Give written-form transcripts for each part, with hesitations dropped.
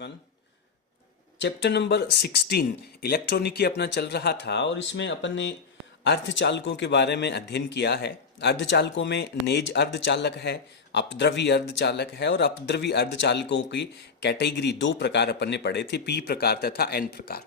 Everyone. Chapter number 16 इलेक्ट्रॉनिकी अपना चल रहा था और इसमें अपन ने अर्धचालकों के बारे में अध्ययन किया है। अर्धचालकों में नेज अर्धचालक है, अपद्रवी अर्धचालक है और अपद्रवी अर्धचालकों की कैटेगरी दो प्रकार अपन ने पढ़े थे, पी प्रकार तथा एन प्रकार।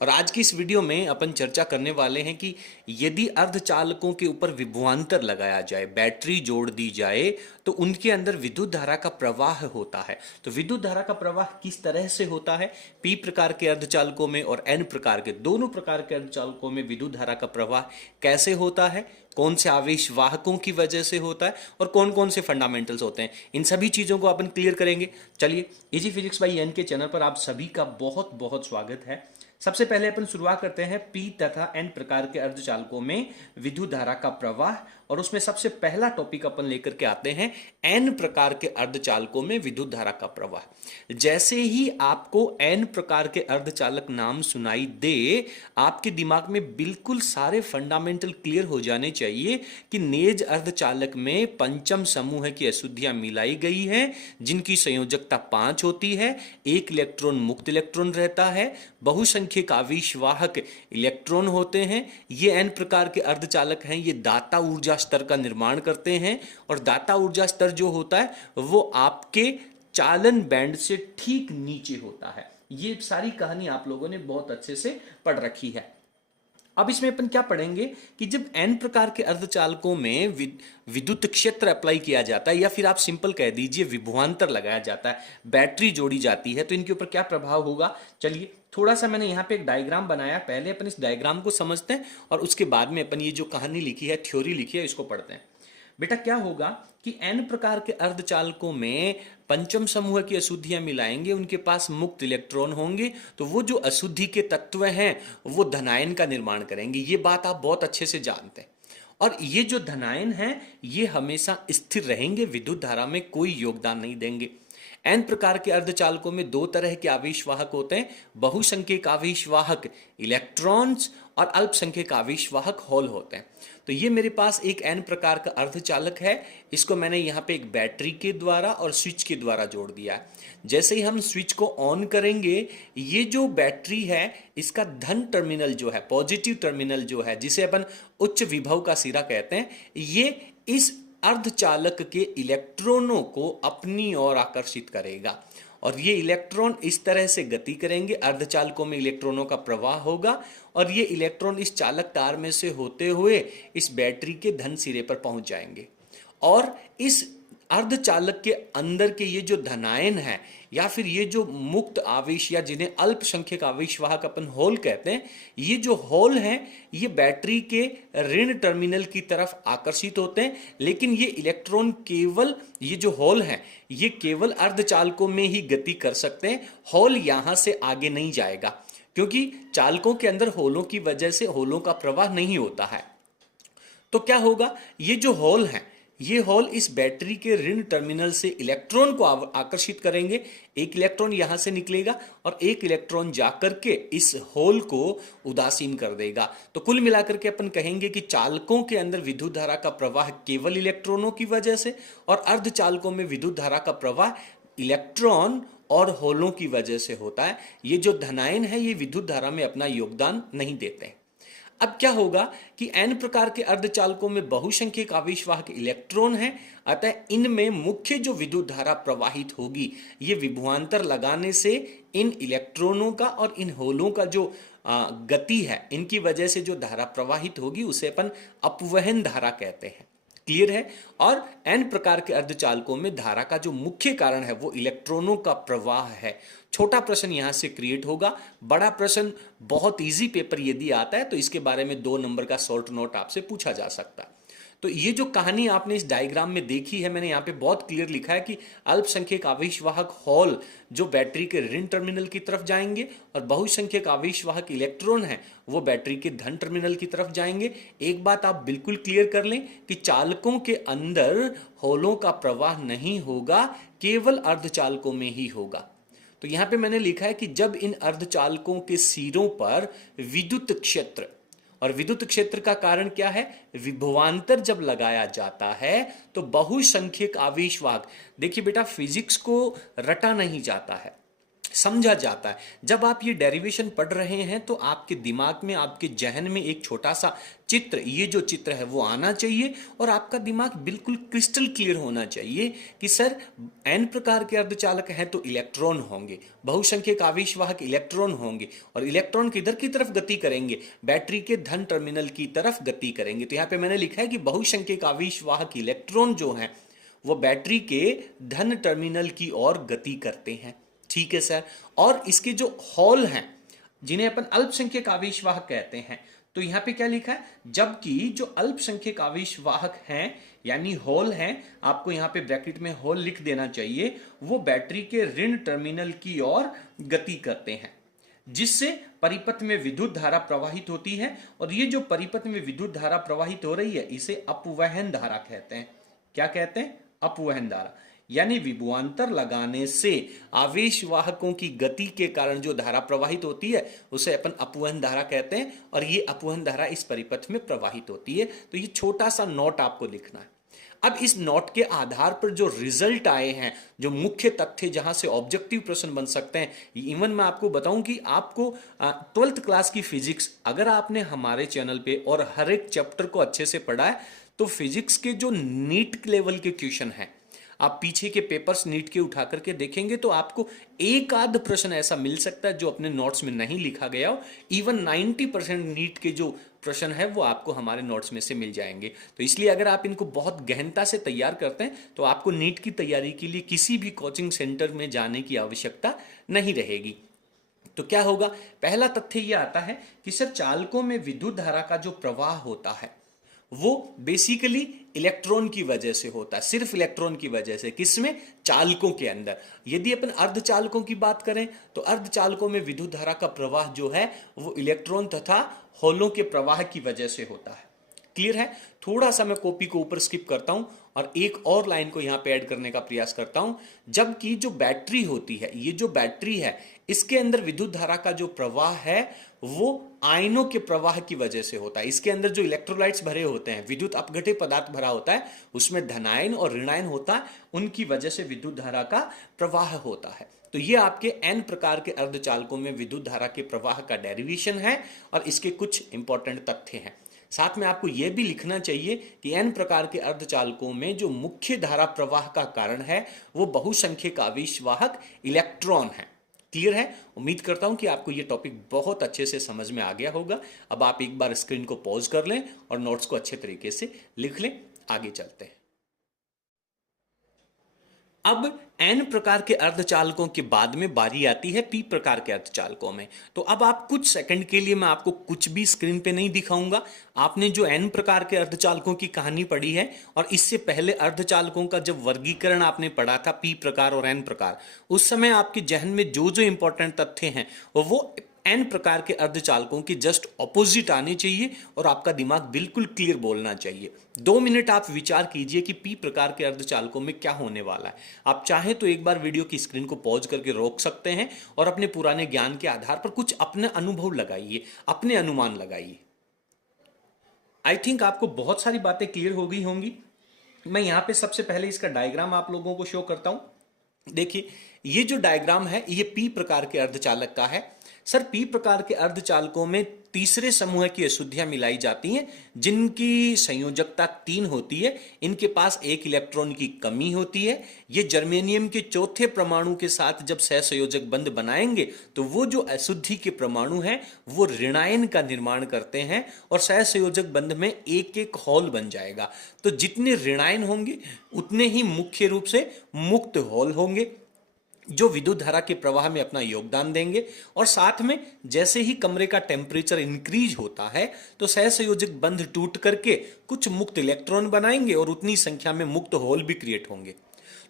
और आज की इस वीडियो में अपन चर्चा करने वाले हैं कि यदि अर्धचालकों के ऊपर विभवांतर लगाया जाए, बैटरी जोड़ दी जाए, तो उनके अंदर विद्युत धारा का प्रवाह होता है। तो विद्युत धारा का प्रवाह किस तरह से होता है पी प्रकार के अर्धचालकों में और एन प्रकार के, दोनों प्रकार के अर्धचालकों में विद्युत धारा का प्रवाह कैसे होता है, कौन से आवेश वाहकों की वजह से होता है और कौन कौन से फंडामेंटल्स होते हैं, इन सभी चीजों को अपन क्लियर करेंगे। चलिए, इजी फिजिक्स बाय एन के चैनल पर आप सभी का बहुत बहुत स्वागत है। सबसे पहले अपन शुरुआत करते हैं पी तथा एन प्रकार के अर्धचालकों में विद्युत धारा का प्रवाह, और उसमें सबसे पहला टॉपिक अपन लेकर के आते हैं एन प्रकार के अर्धचालकों में विद्युत धारा का प्रवाह। जैसे ही आपको एन प्रकार के अर्धचालक नाम सुनाई दे, आपके दिमाग में बिल्कुल सारे फंडामेंटल क्लियर हो जाने चाहिए कि नेज अर्धचालक में पंचम समूह की अशुद्धियां मिलाई गई हैं, जिनकी संयोजकता 5 होती है, एक इलेक्ट्रॉन मुक्त इलेक्ट्रॉन रहता है, बहुसंख्यक आवेश वाहक इलेक्ट्रॉन होते हैं। ये एन प्रकार के अर्धचालक हैं, ये दाता ऊर्जा स्तर का निर्माण करते हैं, और दाता ऊर्जा स्तर जो होता है वो आपके चालन बैंड से ठीक नीचे होता है। ये सारी कहानी आप लोगों ने बहुत अच्छे से पढ़ रखी है। अब इसमें अपन क्या पढ़ेंगे कि जब एन प्रकार के अर्धचालकों में विद्युत क्षेत्र अप्लाई किया जाता है, या फिर आप सिंपल कह दीजिए विभवांतर लगाया जाता है, बैटरी जोड़ी जाती है, तो इनके ऊपर क्या प्रभाव होगा। चलिए, थोड़ा सा मैंने यहाँ पे एक डायग्राम बनाया, पहले अपन इस डायग्राम को समझते हैं और उसके बाद में अपन ये जो कहानी लिखी है, थ्योरी लिखी है, इसको पढ़ते हैं। बेटा क्या होगा कि एन प्रकार के अर्धचालकों में पंचम समूह की अशुद्धियां मिलाएंगे, उनके पास मुक्त इलेक्ट्रॉन होंगे, तो वो जो अशुद्धि के तत्व हैं वो धनायन का निर्माण करेंगे। ये बात आप बहुत अच्छे से जानते हैं। और ये जो धनायन हैं ये हमेशा स्थिर रहेंगे, विद्युत धारा में कोई योगदान नहीं देंगे। एन प्रकार के अर्धचालकों में दो तरह के आवेश वाहक होते हैं, बहुसंख्यक आवेश वाहक इलेक्ट्रॉन्स और अल्पसंख्यक आवेश वाहक होल होते हैं। तो ये मेरे पास एक एन प्रकार का अर्धचालक है, इसको मैंने यहाँ पे एक बैटरी के द्वारा और स्विच के द्वारा जोड़ दिया है। जैसे ही हम स्विच को ऑन करेंगे, ये जो बैटरी है इसका धन टर्मिनल जो है, पॉजिटिव टर्मिनल जो है, जिसे अपन उच्च विभव का सिरा कहते हैं, ये इस अर्धचालक के इलेक्ट्रॉनों को अपनी ओर आकर्षित करेगा, और ये इलेक्ट्रॉन इस तरह से गति करेंगे, अर्धचालकों में इलेक्ट्रॉनों का प्रवाह होगा, और ये इलेक्ट्रॉन इस चालक तार में से होते हुए इस बैटरी के धन सिरे पर पहुंच जाएंगे। और इस अर्धचालक के अंदर के ये जो धनायन है, या फिर ये जो मुक्त आवेश, या जिन्हें अल्पसंख्यक आवेश वाहक अपन होल कहते हैं, ये जो होल हैं ये बैटरी के ऋण टर्मिनल की तरफ आकर्षित होते हैं। लेकिन ये इलेक्ट्रॉन केवल, ये जो होल हैं ये केवल अर्धचालकों में ही गति कर सकते हैं, होल यहां से आगे नहीं जाएगा, क्योंकि चालकों के अंदर होलों की वजह से होलों का प्रवाह नहीं होता है। तो क्या होगा, ये जो होल हैं ये होल इस बैटरी के ऋण टर्मिनल से इलेक्ट्रॉन को आकर्षित करेंगे। एक इलेक्ट्रॉन यहां से निकलेगा और एक इलेक्ट्रॉन जाकर के इस होल को उदासीन कर देगा। तो कुल मिलाकर के अपन कहेंगे कि चालकों के अंदर विद्युत धारा का प्रवाह केवल इलेक्ट्रॉनों की वजह से, और अर्धचालकों में विद्युत धारा का प्रवाह इलेक्ट्रॉन और होलों की वजह से होता है। ये जो धनायन है ये विद्युत धारा में अपना योगदान नहीं देते हैं। अब क्या होगा कि एन प्रकार के अर्धचालकों में बहुसंख्यक आवेश वाहक इलेक्ट्रॉन हैं, अतः इनमें मुख्य जो विद्युत धारा प्रवाहित होगी, ये विभवांतर लगाने से इन इलेक्ट्रॉनों का और इन होलों का जो गति है, इनकी वजह से जो धारा प्रवाहित होगी उसे अपन अपवहन धारा कहते हैं। क्लियर है। और एन प्रकार के अर्धचालकों में धारा का जो मुख्य कारण है वो इलेक्ट्रॉनों का प्रवाह है। छोटा प्रश्न यहां से क्रिएट होगा, बड़ा प्रश्न बहुत इजी पेपर यदि आता है तो इसके बारे में 2 नंबर का शॉर्ट नोट आपसे पूछा जा सकता है। तो ये जो कहानी आपने इस डायग्राम में देखी है, मैंने यहाँ पे बहुत क्लियर लिखा है कि अल्पसंख्यक आवेश वाहक होल जो बैटरी के ऋण टर्मिनल की तरफ जाएंगे, और बहुसंख्यक आवेश वाहक इलेक्ट्रॉन हैं वो बैटरी के धन टर्मिनल की तरफ जाएंगे। एक बात आप बिल्कुल क्लियर कर लें कि चालकों के अंदर होलों का प्रवाह नहीं होगा, केवल अर्धचालकों में ही होगा। तो यहां पे मैंने लिखा है कि जब इन अर्धचालकों के सिरों पर विद्युत क्षेत्र, और विद्युत क्षेत्र का कारण क्या है, विभवांतर जब लगाया जाता है तो बहुसंख्यक आवेश वाहक, देखिए बेटा फिजिक्स को रटा नहीं जाता है, समझा जाता है। जब आप ये डेरिवेशन पढ़ रहे हैं तो आपके दिमाग में, आपके जहन में एक छोटा सा चित्र, ये जो चित्र है वो आना चाहिए और आपका दिमाग बिल्कुल क्रिस्टल क्लियर होना चाहिए कि सर एन प्रकार के अर्धचालक हैं तो इलेक्ट्रॉन होंगे, बहुसंख्यक आवेशवाहक इलेक्ट्रॉन होंगे, और इलेक्ट्रॉन किधर की तरफ गति करेंगे, बैटरी के धन टर्मिनल की तरफ गति करेंगे। तो यहाँ पे मैंने लिखा है कि बहुसंख्यक आवेशवाहक इलेक्ट्रॉन जो हैं वो बैटरी के धन टर्मिनल की ओर गति करते हैं। ठीक है सर। और इसके जो हॉल हैं जिन्हें अपन अल्पसंख्यक आवेशवाहक कहते हैं, तो यहां पे क्या लिखा है, जबकि जो अल्पसंख्यक आवेशवाहक हैं यानी होल हैं, आपको यहां पे ब्रैकेट में होल लिख देना चाहिए, वो बैटरी के ऋण टर्मिनल की ओर गति करते हैं, जिससे परिपथ में विद्युत धारा प्रवाहित होती है। और ये जो परिपथ में विद्युत धारा प्रवाहित हो रही है इसे अपवहन धारा कहते हैं। क्या कहते हैं? अपवहन धारा। यानी विभवांतर लगाने से आवेशवाहकों की गति के कारण जो धारा प्रवाहित होती है उसे अपन अपवहन धारा कहते हैं, और ये अपवहन धारा इस परिपथ में प्रवाहित होती है। तो ये छोटा सा नोट आपको लिखना है। अब इस नोट के आधार पर जो रिजल्ट आए हैं, जो मुख्य तथ्य जहां से ऑब्जेक्टिव प्रश्न बन सकते हैं, इवन मैं आपको बताऊं कि आपको 12th क्लास की फिजिक्स अगर आपने हमारे चैनल पे और हर एक चैप्टर को अच्छे से पढ़ा है तो फिजिक्स के जो नीट लेवल के क्वेश्चन हैं, आप पीछे के पेपर्स नीट के उठा करके देखेंगे तो आपको एक आध प्रश्न ऐसा मिल सकता है जो अपने नोट्स में नहीं लिखा गया हो। इवन 90% नीट के जो प्रश्न है वो आपको हमारे नोट्स में से मिल जाएंगे। तो इसलिए अगर आप इनको बहुत गहनता से तैयार करते हैं तो आपको नीट की तैयारी के लिए किसी भी कोचिंग सेंटर में जाने की आवश्यकता नहीं रहेगी। तो क्या होगा, पहला तथ्य यह आता है कि सर चालकों में विद्युत धारा का जो प्रवाह होता है वो बेसिकली इलेक्ट्रॉन की वजह से होता है, सिर्फ इलेक्ट्रॉन की वजह से। किसमें? चालकों के अंदर। यदि अपन अर्धचालकों की बात करें तो अर्धचालकों में विद्युत धारा का प्रवाह जो है वो इलेक्ट्रॉन तथा होलों के प्रवाह की वजह से होता है। क्लियर है? थोड़ा सा मैं कॉपी को ऊपर स्किप करता हूं और एक और लाइन को यहां पे ऐड करने का प्रयास करता हूं। जबकि जो बैटरी होती है, ये जो बैटरी है इसके अंदर विद्युत धारा का जो प्रवाह है वो आयनों के प्रवाह की वजह से होता है। इसके अंदर जो इलेक्ट्रोलाइट्स भरे होते हैं, विद्युत अपघट्य पदार्थ भरा होता है, उसमें धनायन और ऋणायन होता है, उनकी वजह से विद्युत धारा का प्रवाह होता है। तो ये आपके एन प्रकार के अर्धचालकों में विद्युत धारा के प्रवाह का डेरिवेशन है और इसके कुछ इंपॉर्टेंट तथ्य हैं। साथ में आपको यह भी लिखना चाहिए कि एन प्रकार के अर्धचालकों में जो मुख्य धारा प्रवाह का कारण है वो बहुसंख्यक आवेशवाहक इलेक्ट्रॉन है। क्लियर है? उम्मीद करता हूं कि आपको यह टॉपिक बहुत अच्छे से समझ में आ गया होगा। अब आप एक बार स्क्रीन को पॉज कर लें और नोट्स को अच्छे तरीके से लिख लें। आगे चलते हैं। अब एन प्रकार के अर्धचालकों के बाद में बारी आती है पी प्रकार के अर्धचालकों में। तो अब आप कुछ सेकंड के लिए मैं आपको कुछ भी स्क्रीन पे नहीं दिखाऊंगा। आपने जो एन प्रकार के अर्धचालकों की कहानी पढ़ी है और इससे पहले अर्धचालकों का जब वर्गीकरण आपने पढ़ा था पी प्रकार और एन प्रकार, उस समय आपके जहन में जो जो इंपॉर्टेंट तथ्य हैं वो एन प्रकार के अर्धचालकों के जस्ट ऑपोजिट आने चाहिए और आपका दिमाग बिल्कुल क्लियर बोलना चाहिए। 2 मिनट आप विचार कीजिए कि पी प्रकार के अर्धचालकों में क्या होने वाला है। आप चाहें तो एक बार वीडियो की स्क्रीन को पॉज करके रोक सकते हैं और अपने पुराने ज्ञान के आधार पर कुछ अपने अनुभव लगाइए, अपने अनुमान लगाइए। आई थिंक आपको बहुत सारी बातें क्लियर हो गई होंगी। मैं यहां पे सबसे पहले इसका डायग्राम आप लोगों को शो करता हूं। देखिए, ये जो डायग्राम है ये पी प्रकार के अर्धचालक का है। सर, पी प्रकार के अर्धचालकों में तीसरे समूह की अशुद्धियां मिलाई जाती हैं जिनकी संयोजकता 3 होती है। इनके पास एक इलेक्ट्रॉन की कमी होती है। ये जर्मेनियम के चौथे परमाणु के साथ जब सहसंयोजक बंध बनाएंगे तो वो जो अशुद्धि के परमाणु हैं वो ऋणायन का निर्माण करते हैं और सहसंयोजक बंध में एक एक होल बन जाएगा। तो जितने ऋणायन होंगे उतने ही मुख्य रूप से मुक्त होल होंगे जो विद्युत धारा के प्रवाह में अपना योगदान देंगे। और साथ में जैसे ही कमरे का टेम्परेचर इंक्रीज होता है तो सहसंयोजक बंध टूट करके कुछ मुक्त इलेक्ट्रॉन बनाएंगे और उतनी संख्या में मुक्त होल भी क्रिएट होंगे।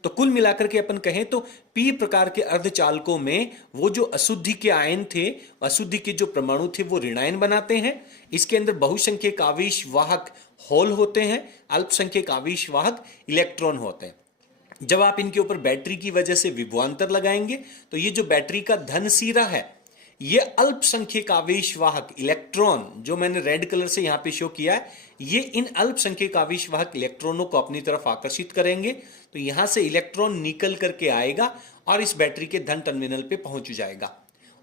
तो कुल मिलाकर के अपन कहें तो पी प्रकार के अर्धचालकों में वो जो अशुद्धि के आयन थे, अशुद्धि के जो परमाणु थे वो ऋणायन बनाते हैं। इसके अंदर बहुसंख्यक आवेशवाहक होल होते हैं, अल्पसंख्यक आवेशवाहक इलेक्ट्रॉन होते हैं। जब आप इनके ऊपर बैटरी की वजह से विभवांतर लगाएंगे तो ये जो बैटरी का धन सिरा है ये अल्पसंख्यक आवेशवाहक इलेक्ट्रॉन जो मैंने रेड कलर से यहां पे शो किया है, ये इन अल्पसंख्यक आवेशवाहक इलेक्ट्रॉनों को अपनी तरफ आकर्षित करेंगे। तो यहां से इलेक्ट्रॉन निकल करके आएगा और इस बैटरी के धन टर्मिनल पे पहुंच जाएगा।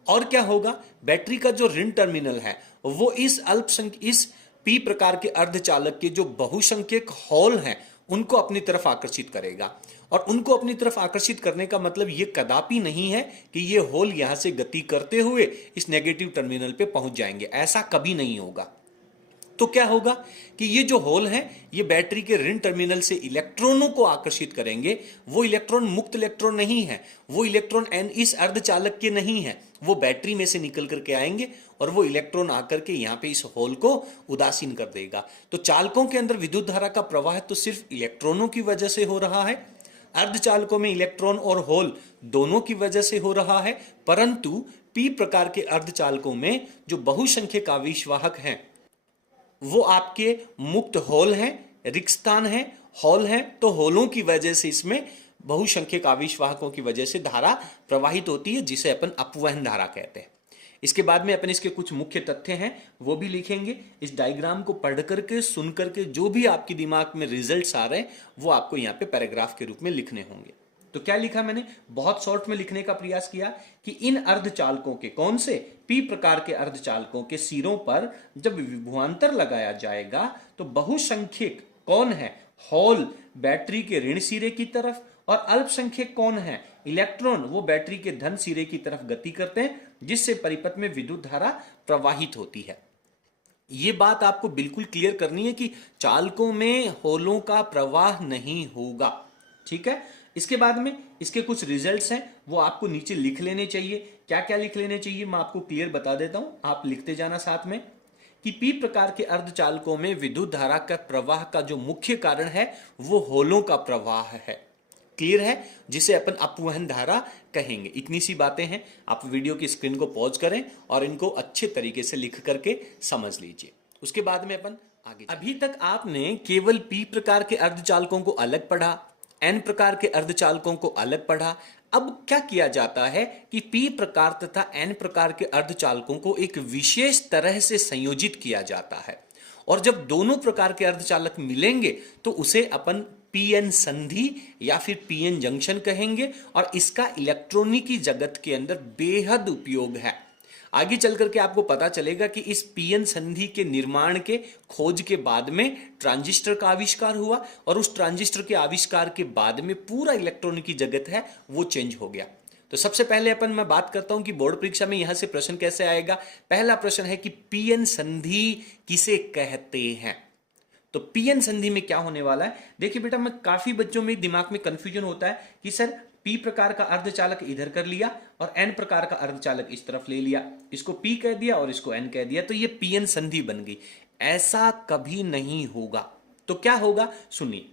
और क्या होगा, बैटरी का जो ऋण टर्मिनल है वो इस पी प्रकार के अर्धचालक के जो बहुसंख्यक होल हैं उनको अपनी तरफ आकर्षित करेगा। और उनको अपनी तरफ आकर्षित करने का मतलब ये कदापि नहीं है कि ये होल यहां से गति करते हुए इस नेगेटिव टर्मिनल पे पहुंच जाएंगे, ऐसा कभी नहीं होगा। तो क्या होगा कि ये जो होल हैं ये बैटरी के ऋण टर्मिनल से इलेक्ट्रॉनों को आकर्षित करेंगे। वो इलेक्ट्रॉन मुक्त इलेक्ट्रॉन नहीं है, वो इलेक्ट्रॉन इस अर्धचालक के नहीं है, वो बैटरी में से निकल करके आएंगे और वो इलेक्ट्रॉन आकर के यहाँ पे इस होल को उदासीन कर देगा। तो चालकों के अंदर विद्युत धारा का प्रवाह तो सिर्फ इलेक्ट्रॉनों की वजह से हो रहा है, अर्धचालकों में इलेक्ट्रॉन और होल दोनों की वजह से हो रहा है, परंतु पी प्रकार के अर्धचालकों में जो बहुसंख्यक आवेशवाहक हैं वो आपके मुक्त होल हैं, रिक्तस्थान हैं, होल हैं। तो होलों की वजह से इसमें बहुसंख्यक आवेशवाहकों की वजह से धारा प्रवाहित होती है, जिसे अपन अपवहन धारा कहते हैं। इसके बाद में अपन इसके कुछ मुख्य तथ्य हैं वो भी लिखेंगे। इस डायग्राम को पढ़ करके सुन करके जो भी आपके दिमाग में रिजल्ट्स आ रहे हैं वो आपको यहाँ पे पैराग्राफ के रूप में लिखने होंगे। तो क्या लिखा मैंने, बहुत शॉर्ट में लिखने का प्रयास किया कि इन अर्धचालकों के, कौन से, पी प्रकार के अर्धचालकों के सिरों पर जब विभवांतर लगाया जाएगा तो बहुसंख्यक कौन है, होल बैटरी के ऋण सिरे की तरफ, और अल्पसंख्यक कौन है, इलेक्ट्रॉन, वो बैटरी के धन सिरे की तरफ गति करते हैं, जिससे परिपथ में विद्युत धारा प्रवाहित होती है। ये बात आपको बिल्कुल क्लियर करनी है कि चालकों में होलों का प्रवाह नहीं होगा, ठीक है। इसके बाद में इसके कुछ रिजल्ट्स हैं वो आपको नीचे लिख लेने चाहिए। क्या क्या लिख लेने चाहिए मैं आपको क्लियर बता देता हूं, आप लिखते जाना साथ में, कि पी प्रकार के अर्धचालकों में विद्युत धारा का प्रवाह का जो मुख्य कारण है वो होलों का प्रवाह है। क्लियर है, जिसे अपन अपवहन धारा कहेंगे। इतनी सी बातें हैं, आप वीडियो की स्क्रीन को पॉज करें और इनको अच्छे तरीके से लिख करके समझ लीजिए। उसके बाद में अपन आगे, अभी तक आपने केवल पी प्रकार के अर्धचालकों को अलग पढ़ा, एन प्रकार के अर्धचालकों को अलग पढ़ा। अब क्या किया जाता है कि पी प्रकार तथा एन प्रकार के अर्धचालकों को एक विशेष तरह से संयोजित किया जाता है, और जब दोनों प्रकार के अर्धचालक मिलेंगे तो उसे अपन पीएन संधि या फिर पीएन जंक्शन कहेंगे, और इसका इलेक्ट्रॉनिकी जगत के अंदर बेहद उपयोग है। आगे चल करके आपको पता चलेगा कि इस पीएन संधि के निर्माण के खोज के बाद में ट्रांजिस्टर का आविष्कार हुआ, और उस ट्रांजिस्टर के आविष्कार के बाद में पूरा इलेक्ट्रॉनिकी जगत है वो चेंज हो गया। तो सबसे पहले मैं बात करता हूं कि बोर्ड परीक्षा में यहां से प्रश्न कैसे आएगा। पहला प्रश्न है कि पीएन संधि किसे कहते हैं। तो पीएन संधि में क्या होने वाला है, देखिए बेटा, मैं काफी बच्चों में दिमाग में कंफ्यूजन होता है कि सर पी प्रकार का अर्धचालक इधर कर लिया और एन प्रकार का अर्धचालक इस तरफ ले लिया, इसको पी कह दिया और इसको एन कह दिया, तो ये पीएन संधि बन गई। ऐसा कभी नहीं होगा। तो क्या होगा, सुनिए,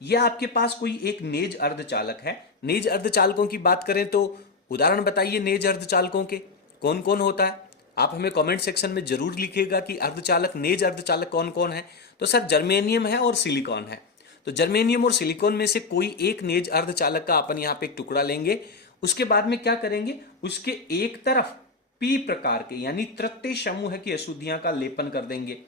यह आपके पास कोई एक नेज अर्धचालक है। नेज अर्धचालकों की बात करें तो उदाहरण बताइए नेज अर्धचालकों के कौन कौन होता है। आप हमें कमेंट सेक्शन में जरूर लिखिएगा कि अर्धचालक, नेज अर्धचालक कौन कौन है। तो सर जर्मेनियम है और सिलिकॉन है। तो जर्मेनियम और सिलिकॉन में से कोई एक नेज अर्धचालक का अपन यहाँ पे एक टुकड़ा लेंगे। उसके बाद में क्या करेंगे, उसके एक तरफ पी प्रकार के यानी तृतीय समूह की अशुद्धियां का लेपन कर देंगे,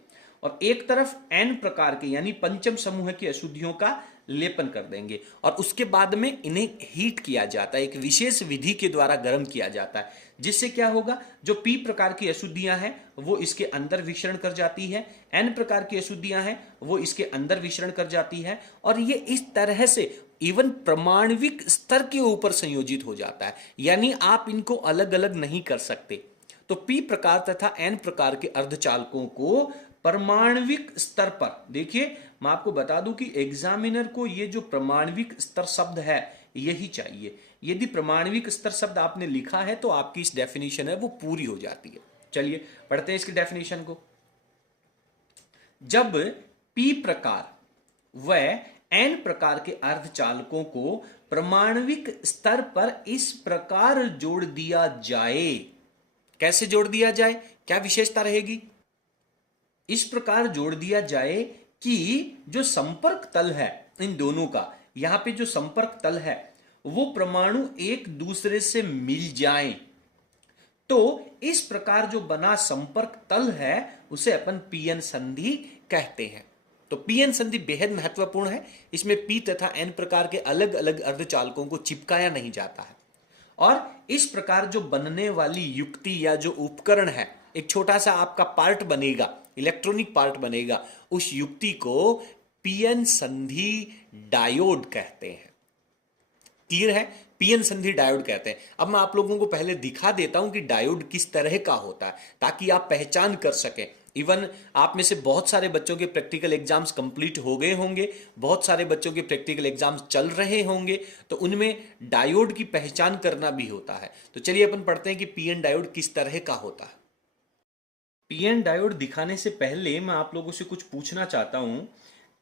और एक तरफ एन प्रकार के यानी पंचम समूह की अशुद्धियों का लेपन कर देंगे, और उसके बाद में इन्हें हीट किया जाता है, एक विशेष विधि के द्वारा गर्म किया जाता है, जिससे क्या होगा, जो पी प्रकार की अशुद्धियां हैं वो इसके अंदर विचरण कर जाती है, एन प्रकार की अशुद्धियां हैं वो इसके अंदर विचरण कर जाती है, और ये इस तरह से इवन परमाणविक स्तर के ऊपर संयोजित हो जाता है, यानी आप इनको अलग अलग नहीं कर सकते। तो पी प्रकार तथा एन प्रकार के अर्धचालकों को परमाणविक स्तर पर, देखिए मैं आपको बता दूं कि एग्जामिनर को ये जो परमाणविक स्तर शब्द है यही चाहिए। यदि परमाणविक स्तर शब्द आपने लिखा है तो आपकी इस डेफिनेशन है वो पूरी हो जाती है। चलिए पढ़ते हैं इसकी डेफिनेशन को। जब पी प्रकार व एन प्रकार के अर्धचालकों को परमाणविक स्तर पर इस प्रकार जोड़ दिया जाए, कैसे जोड़ दिया जाए, क्या विशेषता रहेगी, इस प्रकार जोड़ दिया जाए कि जो संपर्क तल है इन दोनों का, यहां पे जो संपर्क तल है वो परमाणु एक दूसरे से मिल जाएं। तो इस प्रकार जो बना संपर्क तल है उसे अपन पीएन संधि कहते हैं। तो पीएन संधि बेहद महत्वपूर्ण है। इसमें पी तथा एन प्रकार के अलग अलग अर्धचालकों को चिपकाया नहीं जाता है और इस प्रकार जो बनने वाली युक्ति या जो उपकरण है, एक छोटा सा आपका पार्ट बनेगा, इलेक्ट्रॉनिक पार्ट बनेगा, उस युक्ति को पीएन संधि डायोड कहते हैं। क्लियर है? पीएन संधि डायोड कहते हैं। अब मैं आप लोगों को पहले दिखा देता हूं कि डायोड किस तरह का होता है ताकि आप पहचान कर सकें। इवन आप में से बहुत सारे बच्चों के प्रैक्टिकल एग्जाम्स कंप्लीट हो गए होंगे, बहुत सारे बच्चों के प्रैक्टिकल एग्जाम्स चल रहे होंगे, तो उनमें डायोड की पहचान करना भी होता है। तो चलिए अपन पढ़ते हैं कि पीएन डायोड किस तरह का होता है। पीएन डायोड दिखाने से पहले मैं आप लोगों से कुछ पूछना चाहता हूं।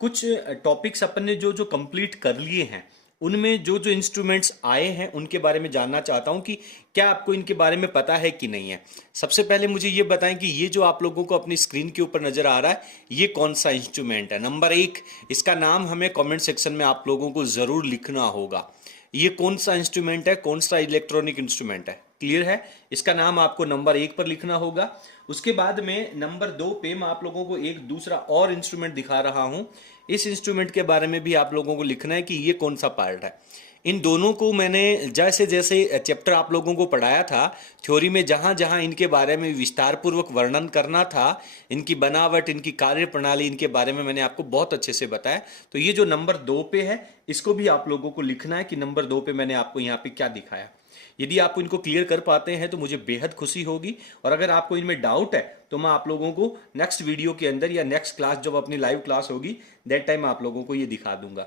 कुछ टॉपिक्स अपन ने जो जो कंप्लीट कर लिए हैं उनमें जो जो इंस्ट्रूमेंट्स आए हैं उनके बारे में जानना चाहता हूं कि क्या आपको इनके बारे में पता है कि नहीं है। सबसे पहले मुझे ये बताएं कि ये जो आप लोगों को अपनी स्क्रीन के ऊपर नजर आ रहा है ये कौन सा इंस्ट्रूमेंट है। नंबर 1, इसका नाम हमें कमेंट सेक्शन में आप लोगों को जरूर लिखना होगा। ये कौन सा इंस्ट्रूमेंट है, कौन सा इलेक्ट्रॉनिक इंस्ट्रूमेंट है। क्लियर है? इसका नाम आपको नंबर 1 पर लिखना होगा। उसके बाद में नंबर 2 पे मैं आप लोगों को एक दूसरा और इंस्ट्रूमेंट दिखा रहा हूं। इस इंस्ट्रूमेंट के बारे में भी आप लोगों को लिखना है कि ये कौन सा पार्ट है। इन दोनों को मैंने जैसे जैसे चैप्टर आप लोगों को पढ़ाया था, थ्योरी में जहां जहां इनके बारे में विस्तार पूर्वक वर्णन करना था, इनकी बनावट, इनकी कार्य प्रणाली, इनके बारे में मैंने आपको बहुत अच्छे से बताया। तो ये जो नंबर 2 पे है इसको भी आप लोगों को लिखना है कि नंबर 2 पे मैंने आपको यहाँ पे क्या दिखाया। यदि आप इनको क्लियर कर पाते हैं तो मुझे बेहद खुशी होगी, और अगर आपको इनमें डाउट है तो मैं आप लोगों को नेक्स्ट वीडियो के अंदर या नेक्स्ट क्लास जब अपनी लाइव क्लास होगी दैट टाइम आप लोगों को ये दिखा दूंगा।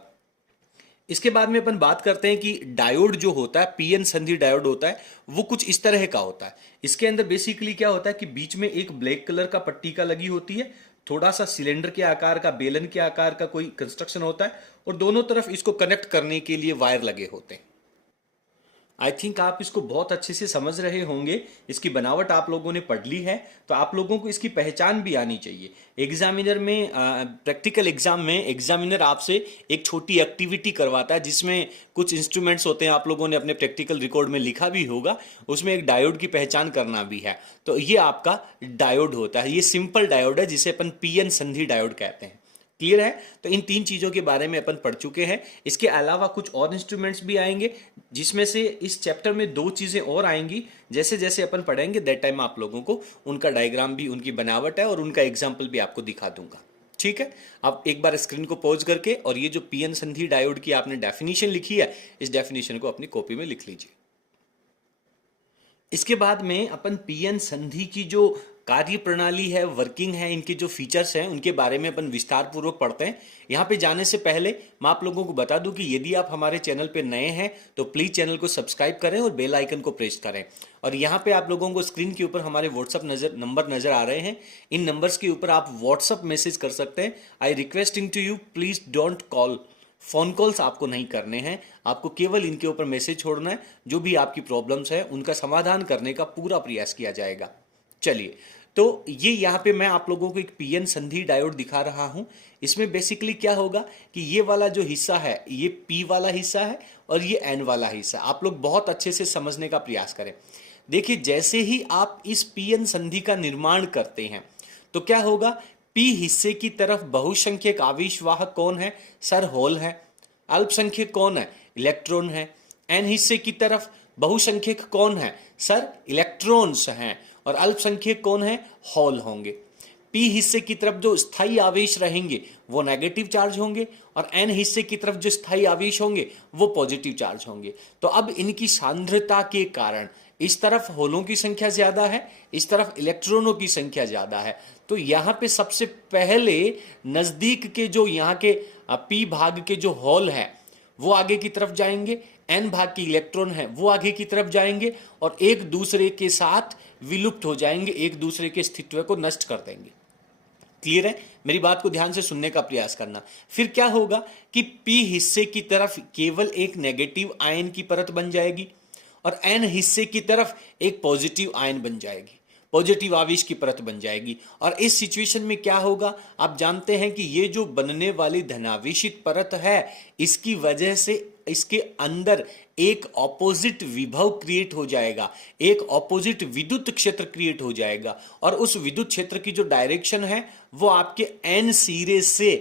इसके बाद में अपन बात करते हैं कि डायोड जो होता है, पीएन संधि डायोड होता है, वो कुछ इस तरह का होता है। इसके अंदर बेसिकली क्या होता है कि बीच में एक ब्लैक कलर का पट्टिका लगी होती है, थोड़ा सा सिलेंडर के आकार का, बेलन के आकार का कोई कंस्ट्रक्शन होता है, और दोनों तरफ इसको कनेक्ट करने के लिए वायर लगे होते हैं। आई थिंक आप इसको बहुत अच्छे से समझ रहे होंगे। इसकी बनावट आप लोगों ने पढ़ ली है तो आप लोगों को इसकी पहचान भी आनी चाहिए। एग्जामिनर में प्रैक्टिकल एग्जाम में एग्जामिनर आपसे एक छोटी एक्टिविटी करवाता है जिसमें कुछ इंस्ट्रूमेंट्स होते हैं, आप लोगों ने अपने प्रैक्टिकल रिकॉर्ड में लिखा भी होगा, उसमें एक डायोड की पहचान करना भी है। तो ये आपका डायोड होता है। ये सिंपल डायोड है जिसे अपन पीएन संधि डायोड कहते हैं। क्लियर है? तो इन 3 चीजों के बारे में अपन पढ़ चुके हैं। इसके अलावा कुछ और इंस्ट्रूमेंट्स भी आएंगे जिसमें से इस चैप्टर में 2 चीजें और आएंगी। जैसे जैसे अपन पढ़ेंगे दैट टाइम आप लोगों को उनका डायग्राम भी, उनकी बनावट है और उनका एग्जाम्पल भी आपको दिखा दूंगा। ठीक है? आप एक बार स्क्रीन को पॉज करके और ये जो पीएन संधि डायोड की आपने डेफिनेशन लिखी है, इस डेफिनेशन को अपनी कॉपी में लिख लीजिए। इसके बाद में अपन पीएन संधि की जो कार्य प्रणाली है, वर्किंग है, इनके जो फीचर्स हैं उनके बारे में अपन विस्तार पूर्वक पढ़ते हैं। यहाँ पे जाने से पहले मैं आप लोगों को बता दूं कि यदि आप हमारे चैनल पे नए हैं तो प्लीज चैनल को सब्सक्राइब करें और बेल आइकन को प्रेस करें। और यहाँ पे आप लोगों को स्क्रीन के ऊपर हमारे व्हाट्सअप नंबर नजर आ रहे हैं। इन नंबर्स के ऊपर आप व्हाट्सअप मैसेज कर सकते हैं। I requesting to you, please don't call. Phone calls आपको नहीं करने हैं, आपको केवल इनके ऊपर मैसेज छोड़ना है। जो भी आपकी प्रॉब्लम्स है उनका समाधान करने का पूरा प्रयास किया जाएगा। चलिए, तो ये यहाँ पे मैं आप लोगों को एक पीएन संधि डायोड दिखा रहा हूं। इसमें बेसिकली क्या होगा कि ये वाला जो हिस्सा है ये पी वाला हिस्सा है और ये एन वाला हिस्सा। आप लोग बहुत अच्छे से समझने का प्रयास करें। देखिए, जैसे ही आप इस पीएन संधि का निर्माण करते हैं तो क्या होगा, पी हिस्से की तरफ बहुसंख्यक आवेशवाहक कौन है? सर, होल है। अल्पसंख्यक कौन है? इलेक्ट्रॉन है। एन हिस्से की तरफ बहुसंख्यक कौन है? सर, इलेक्ट्रॉन्स हैं। और अल्पसंख्यक कौन है? होल होंगे। पी हिस्से की तरफ जो स्थायी आवेश रहेंगे वो नेगेटिव चार्ज होंगे और एन हिस्से की तरफ जो स्थायी आवेश होंगे वो पॉजिटिव चार्ज होंगे। तो अब इनकी सांद्रता के कारण इस तरफ होलों की संख्या ज्यादा है, इस तरफ इलेक्ट्रॉनों की संख्या ज्यादा है। तो यहां पे सबसे पहले नजदीक के जो यहाँ के पी भाग के जो होल है वो आगे की तरफ जाएंगे, एन भाग के इलेक्ट्रॉन है वो आगे की तरफ जाएंगे और एक दूसरे के साथ विलुप्त हो जाएंगे, एक दूसरे के अस्तित्व को नष्ट कर देंगे। क्लियर है? मेरी बात को ध्यान से सुनने का प्रयास करना। फिर क्या होगा कि पी हिस्से की तरफ केवल एक नेगेटिव आयन की परत बन जाएगी और एन हिस्से की तरफ एक पॉजिटिव आयन बन जाएगी, पॉजिटिव आवेश की परत बन जाएगी। और इस सिचुएशन में क्या होगा, आप जानते हैं कि ये जो बनने वाली धनावेशित परत है इसकी वजह से इसके अंदर एक ऑपोजिट विभव क्रिएट हो जाएगा, एक ऑपोजिट विद्युत क्षेत्र क्रिएट हो जाएगा, और उस विद्युत क्षेत्र की जो डायरेक्शन है वो आपके एन सिरे से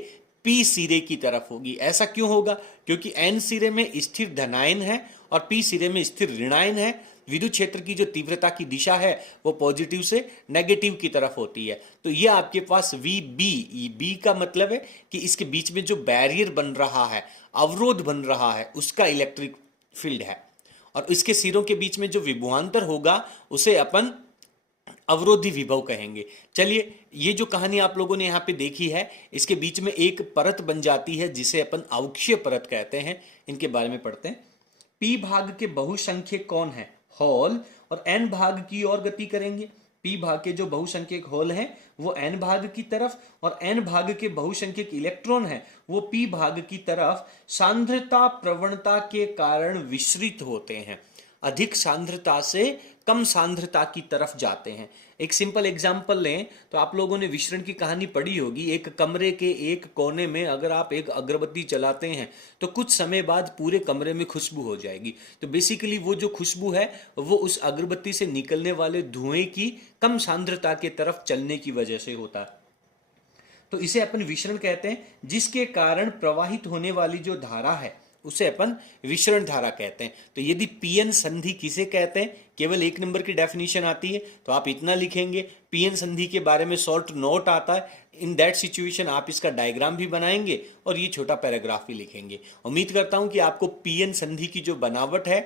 पी सिरे की तरफ होगी। ऐसा क्यों होगा? क्योंकि एन सिरे में स्थिर धनायन है और पी सिरे में स्थिर ऋणायन है। विद्युत क्षेत्र की जो तीव्रता की दिशा है वो पॉजिटिव से नेगेटिव की तरफ होती है। तो ये आपके पास वी बी का मतलब है कि इसके बीच में जो बैरियर बन रहा है, अवरोध बन रहा है, उसका इलेक्ट्रिक फील्ड है। और इसके सिरों के बीच में जो विभवांतर होगा उसे अपन अवरोधी विभव कहेंगे। चलिए, ये जो कहानी आप लोगों ने यहाँ पे देखी है, इसके बीच में एक परत बन जाती है जिसे अपन अवक्षय परत कहते हैं। इनके बारे में पढ़ते हैं। पी भाग के बहुसंख्यक कौन है? हॉल। और एन भाग की ओर गति करेंगे। पी भाग के जो बहुसंख्यक हॉल हैं वो एन भाग की तरफ, और एन भाग के बहुसंख्यक इलेक्ट्रॉन हैं वो पी भाग की तरफ सांद्रता प्रवणता के कारण विसरित होते हैं। अधिक सांद्रता से कम सांद्रता की तरफ जाते हैं। एक सिंपल एग्जांपल लें तो आप लोगों ने विसरण की कहानी पढ़ी होगी। एक कमरे के एक कोने में अगर आप एक अगरबत्ती चलाते हैं तो कुछ समय बाद पूरे कमरे में खुशबू हो जाएगी। तो बेसिकली वो जो खुशबू है वो उस अगरबत्ती से निकलने वाले धुएं की कम सांद्रता के तरफ चलने की वजह से होता है। तो इसे अपन विसरण कहते हैं, जिसके कारण प्रवाहित होने वाली जो धारा है उसे अपन विसरण धारा कहते हैं। तो यदि पीएन संधि किसे कहते हैं, केवल एक नंबर की डेफिनेशन आती है तो आप इतना लिखेंगे। पीएन संधि के बारे में शॉर्ट नोट आता है। इन दैट सिचुएशन आप इसका डायग्राम भी बनाएंगे और ये छोटा पैराग्राफ भी लिखेंगे। उम्मीद करता हूं कि आपको पीएन संधि की जो बनावट है,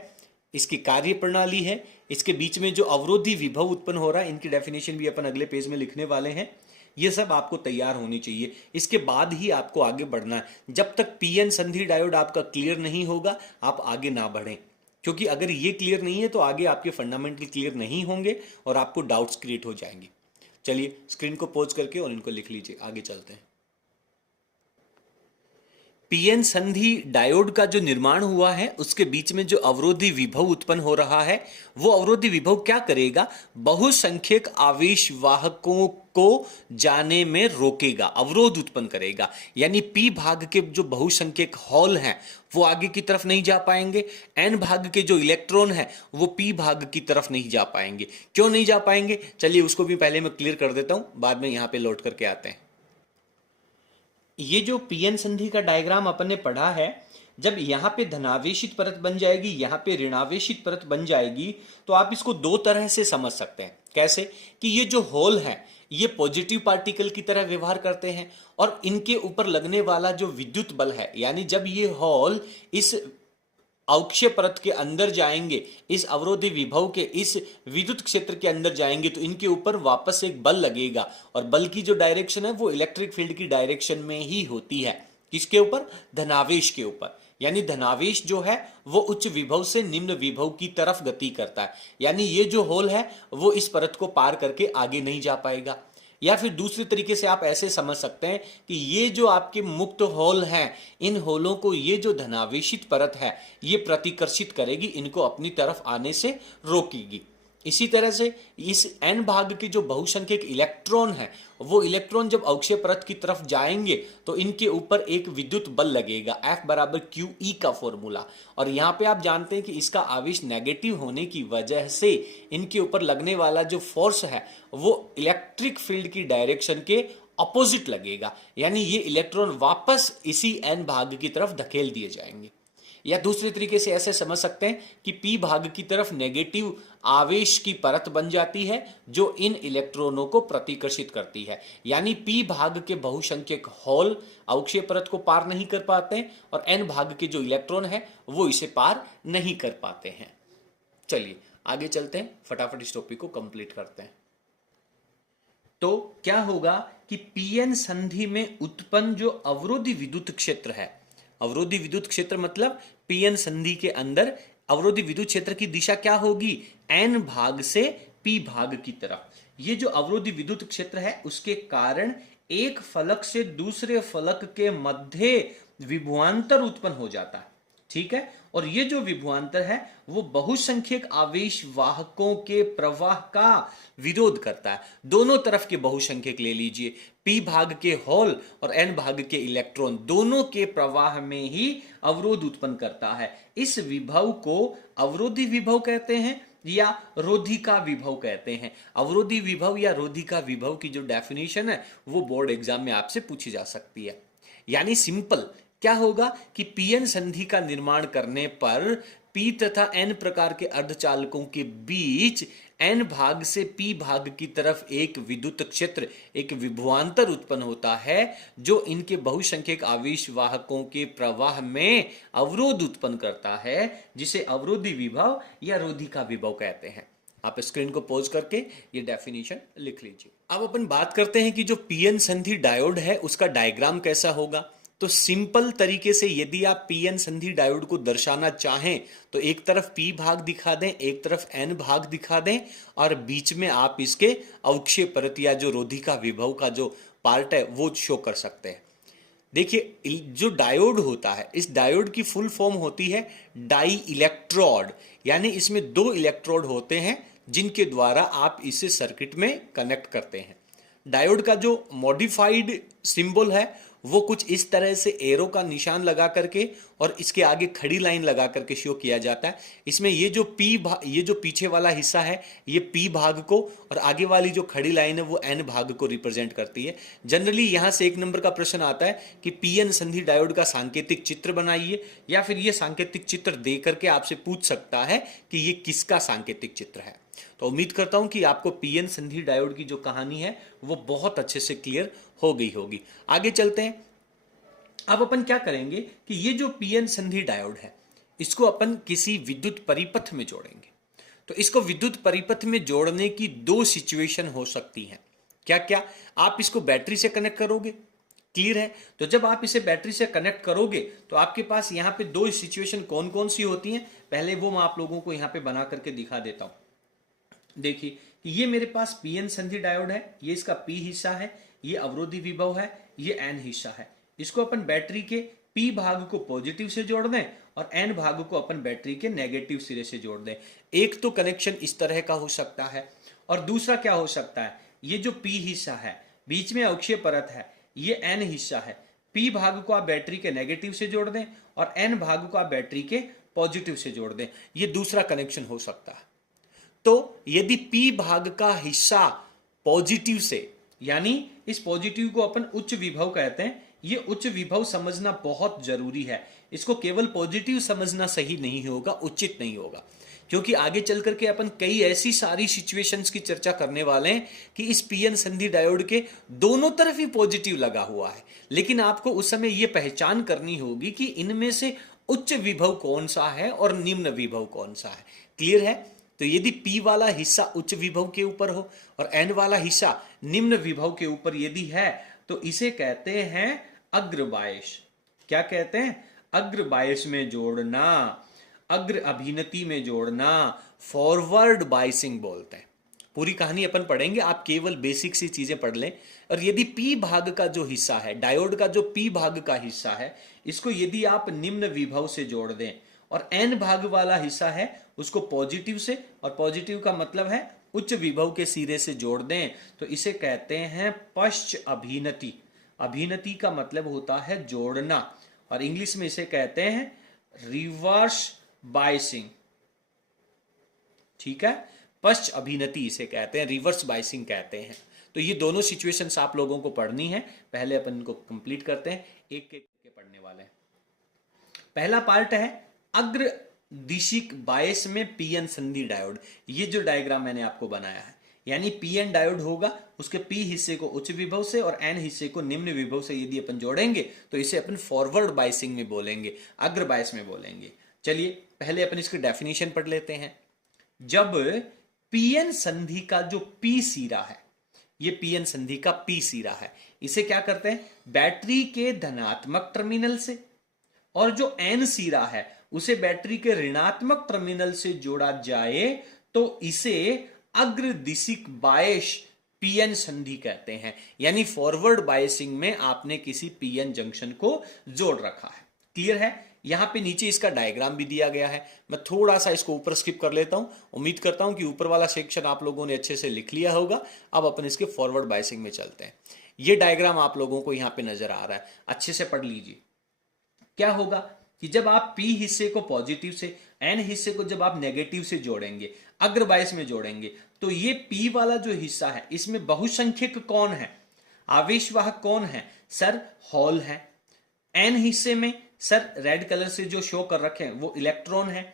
इसकी कार्य प्रणाली है, इसके बीच में जो अवरोधी विभव उत्पन्न हो रहा है, इनकी डेफिनेशन भी अपन अगले पेज में लिखने वाले हैं। ये सब आपको तैयार होनी चाहिए, इसके बाद ही आपको आगे बढ़ना है। जब तक पीएन संधि डायोड आपका क्लियर नहीं होगा आप आगे ना बढ़ें, क्योंकि अगर ये क्लियर नहीं है तो आगे आपके फंडामेंटल क्लियर नहीं होंगे और आपको डाउट्स क्रिएट हो जाएंगे। चलिए स्क्रीन को पॉज करके और इनको लिख लीजिए, आगे चलते हैं। पीएन संधि डायोड का जो निर्माण हुआ है उसके बीच में जो अवरोधी विभव उत्पन्न हो रहा है वो अवरोधी विभव क्या करेगा? बहुसंख्यक आवेश वाहकों को जाने में रोकेगा, अवरोध उत्पन्न करेगा। यानी पी भाग के जो बहुसंख्यक हॉल हैं वो आगे की तरफ नहीं जा पाएंगे। एन भाग के जो इलेक्ट्रॉन है वो पी भाग की तरफ नहीं जा पाएंगे। क्यों नहीं जा पाएंगे? चलिए उसको भी पहले मैं क्लियर कर देता हूं, बाद में यहां पे लौट करके आते हैं। ये जो पीएन संधि का डायग्राम अपन ने पढ़ा है, जब यहां पे धनावेशित परत बन जाएगी, यहां पे ऋणावेशित परत बन जाएगी, तो आप इसको दो तरह से समझ सकते हैं। कैसे? कि ये जो होल है ये पॉजिटिव पार्टिकल की तरह व्यवहार करते हैं और इनके ऊपर लगने वाला जो विद्युत बल है, यानी जब ये होल इस अवक्षय परत के अंदर जाएंगे, इस अवरोधी विभव के इस विद्युत क्षेत्र के अंदर जाएंगे, तो इनके ऊपर वापस एक बल लगेगा और बल की जो डायरेक्शन है वो इलेक्ट्रिक फील्ड की डायरेक्शन में ही होती है। किसके ऊपर? धनावेश के ऊपर। यानी धनावेश जो है वो उच्च विभव से निम्न विभव की तरफ गति करता है। यानी ये जो होल है वो इस परत को पार करके आगे नहीं जा पाएगा। या फिर दूसरे तरीके से आप ऐसे समझ सकते हैं कि ये जो आपके मुक्त होल हैं, इन होलों को ये जो धनावेशित परत है ये प्रतिकर्षित करेगी, इनको अपनी तरफ आने से रोकेगी। इसी तरह से इस एन भाग के जो बहुसंख्यक इलेक्ट्रॉन है वो इलेक्ट्रॉन जब अवक्षय परत की तरफ जाएंगे तो इनके ऊपर एक विद्युत बल लगेगा, F बराबर QE का फॉर्मूला। और यहाँ पे आप जानते हैं कि इसका आवेश नेगेटिव होने की वजह से इनके ऊपर लगने वाला जो फोर्स है वो इलेक्ट्रिक फील्ड की डायरेक्शन के अपोजिट लगेगा। यानी ये इलेक्ट्रॉन वापस इसी एन भाग की तरफ धकेल दिए जाएंगे। या दूसरे तरीके से ऐसे समझ सकते हैं कि पी भाग की तरफ नेगेटिव आवेश की परत बन जाती है जो इन इलेक्ट्रॉनों को प्रतिकर्षित करती है। यानी पी भाग के बहुसंख्यक हॉल अवक्षय परत को पार नहीं कर पाते हैं और एन भाग के जो इलेक्ट्रॉन है वो इसे पार नहीं कर पाते हैं। चलिए आगे चलते हैं, फटाफट इस टॉपिक को कंप्लीट करते हैं। तो क्या होगा कि पीएन संधि में उत्पन्न जो अवरोधी विद्युत क्षेत्र है, अवरोधी विद्युत क्षेत्र मतलब पीएन संधि के अंदर अवरोधी विद्युत क्षेत्र की दिशा क्या होगी? एन भाग से पी भाग की तरफ। ये जो अवरोधी विद्युत क्षेत्र है उसके कारण एक फलक से दूसरे फलक के मध्य विभवांतर उत्पन्न हो जाता है। ठीक है। और ये जो विभवांतर है वो बहुसंख्यक आवेश वाहकों के प्रवाह का विरोध करता है। दोनों तरफ के बहुसंख्यक ले लीजिए, p भाग के होल और n भाग के इलेक्ट्रॉन, दोनों के प्रवाह में ही अवरोध उत्पन्न करता है। इस विभव को अवरोधी विभव कहते हैं या रोधिका विभव कहते हैं। अवरोधी विभव या रोधिका विभव की जो डेफिनेशन है वो बोर्ड एग्जाम में आपसे पूछी जा सकती है। यानी सिंपल क्या होगा कि पीएन संधि का निर्माण करने पर पी तथा एन प्रकार के अर्धचालकों के बीच एन भाग से पी भाग की तरफ एक विद्युत क्षेत्र, एक विभवांतर उत्पन्न होता है जो इनके बहुसंख्यक आवेश वाहकों के प्रवाह में अवरोध उत्पन्न करता है, जिसे अवरोधी विभव या रोधिका विभव कहते हैं। आप स्क्रीन को पॉज करके ये डेफिनेशन लिख लीजिए। अब अपन बात करते हैं कि जो पीएन संधि डायोड है उसका डायग्राम कैसा होगा। तो सिंपल तरीके से यदि आप पीएन संधि डायोड को दर्शाना चाहें तो एक तरफ पी भाग दिखा दें, एक तरफ एन भाग दिखा दें और बीच में आप इसके अवक्षय परत या जो रोधिका विभव का जो पार्ट है वो शो कर सकते हैं। देखिए जो डायोड होता है, इस डायोड की फुल फॉर्म होती है डाई इलेक्ट्रोड, यानी इसमें 2 इलेक्ट्रोड होते हैं जिनके द्वारा आप इसे सर्किट में कनेक्ट करते हैं। डायोड का जो मॉडिफाइड सिंबल है वो कुछ इस तरह से एरो का निशान लगा करके और इसके आगे खड़ी लाइन लगा करके शो किया जाता है। इसमें ये जो पीछे वाला हिस्सा है ये पी भाग को और आगे वाली जो खड़ी लाइन है वो एन भाग को रिप्रेजेंट करती है। जनरली यहां से 1 नंबर का प्रश्न आता है कि पीएन संधि डायोड का सांकेतिक चित्र बनाइए, या फिर ये सांकेतिक चित्र दे करके आपसे पूछ सकता है कि ये किसका सांकेतिक चित्र है। तो उम्मीद करता हूं कि आपको पीएन संधि डायोड की जो कहानी है वो बहुत अच्छे से क्लियर हो गई होगी। आगे चलते हैं। अब अपन क्या करेंगे कि ये जो पीएन संधि डायोड है इसको अपन किसी विद्युत परिपथ में जोड़ेंगे। तो इसको विद्युत परिपथ में जोड़ने की 2 सिचुएशन हो सकती हैं। क्या क्या? आप इसको बैटरी से कनेक्ट करोगे, क्लियर है। तो जब आप इसे बैटरी से कनेक्ट करोगे तो आपके पास यहां पे 2 सिचुएशन कौन कौन सी होती हैं, पहले वो मैं आप लोगों को यहां पे बना करके दिखा देता हूं। देखिए कि ये मेरे पास पीएन संधि डायोड है, ये इसका पी हिस्सा है, ये अवरोधी विभव है, ये एन हिस्सा है। इसको अपन बैटरी के पी भाग को पॉजिटिव से जोड़ दें और एन भाग को अपन बैटरी के नेगेटिव सिरे से जोड़ दें। एक तो कनेक्शन इस तरह का हो सकता है, और दूसरा क्या हो सकता है, ये जो पी हिस्सा है बीच में अक्षीय परत है, ये एन हिस्सा है, पी भाग को आप बैटरी के नेगेटिव से जोड़ दें और एन भाग को आप बैटरी के पॉजिटिव से जोड़ दें। ये दूसरा कनेक्शन हो सकता है। तो यदि पी भाग का हिस्सा पॉजिटिव से, यानी इस पॉजिटिव को अपन उच्च विभव कहते हैं, ये उच्च विभव समझना बहुत जरूरी है। इसको केवल पॉजिटिव समझना सही नहीं होगा, उचित नहीं होगा, क्योंकि आगे चल करके अपन कई ऐसी सारी सिचुएशंस की चर्चा करने वाले हैं कि इस पीएन संधि डायोड के दोनों तरफ ही पॉजिटिव लगा हुआ है, लेकिन आपको उस समय यह पहचान करनी होगी कि इनमें से उच्च विभव कौन सा है और निम्न विभव कौन सा है। क्लियर है? तो यदि P वाला हिस्सा उच्च विभव के ऊपर हो और N वाला हिस्सा निम्न विभव के ऊपर यदि है तो इसे कहते हैं अग्रबायस। क्या कहते हैं? अग्रबायस में जोड़ना, अग्र अभिनति में जोड़ना, फॉरवर्ड बायसिंग बोलते हैं। पूरी कहानी अपन पढ़ेंगे, आप केवल बेसिक सी चीजें पढ़ लें। और यदि P भाग का जो हिस्सा है, डायोड का जो P भाग का हिस्सा है, इसको यदि आप निम्न विभव से जोड़ दें और N भाग वाला हिस्सा है उसको पॉजिटिव से, और पॉजिटिव का मतलब है उच्च विभव के सिरे से जोड़ दें, तो इसे कहते हैं पश्च अभिनति। अभिनति का मतलब होता है जोड़ना, और इंग्लिश में इसे कहते हैं रिवर्स बायसिंग। ठीक है, पश्च अभिनति इसे कहते हैं, रिवर्स बायसिंग कहते हैं। तो ये दोनों सिचुएशंस आप लोगों को पढ़नी है। पहले अपन इनको कंप्लीट करते हैं, एक एक के पढ़ने वाले हैं। पहला पार्ट है अग्र दिशिक बायस में पीएन संधि डायोड। ये जो डायग्राम मैंने आपको बनाया है, यानी पीएन डायोड होगा, उसके पी हिस्से को उच्च विभव से और एन हिस्से को निम्न विभव से यदि अपन जोड़ेंगे तो इसे अपन फॉरवर्ड बायसिंग में बोलेंगे, अग्र बायस में बोलेंगे। चलिए पहले अपन इसकी डेफिनेशन पढ़ लेते हैं। जब पीएन संधि का जो पी सिरा है, ये पीएन संधि का पी सिरा है, इसे क्या करते हैं, बैटरी के धनात्मक टर्मिनल से, और जो एन सिरा है उसे बैटरी के ऋणात्मक टर्मिनल से जोड़ा जाए तो इसे अग्र दिशिक बायस पीएन संधि कहते हैं। यानी फॉरवर्ड बायसिंग में आपने किसी पीएन जंक्शन को जोड़ रखा है। क्लियर है? यहाँ पे नीचे इसका डायग्राम भी दिया गया है। मैं थोड़ा सा इसको ऊपर स्किप कर लेता हूँ। उम्मीद करता हूँ कि ऊपर वाला सेक्शन आप लोगों ने अच्छे से लिख लिया होगा। अब अपन इसके फॉरवर्ड बायसिंग में चलते हैं। ये डायग्राम आप लोगों को यहाँ पे नजर आ रहा है, अच्छे से पढ़ लीजिए। क्या होगा कि जब आप P हिस्से को पॉजिटिव से, N हिस्से को जब आप नेगेटिव से जोड़ेंगे, अग्र बायस में जोड़ेंगे, तो ये P वाला जो हिस्सा है इसमें बहुसंख्यक कौन है, आवेशवाहक कौन है सर, हॉल है। N हिस्से में सर रेड कलर से जो शो कर रखे हैं वो इलेक्ट्रॉन है।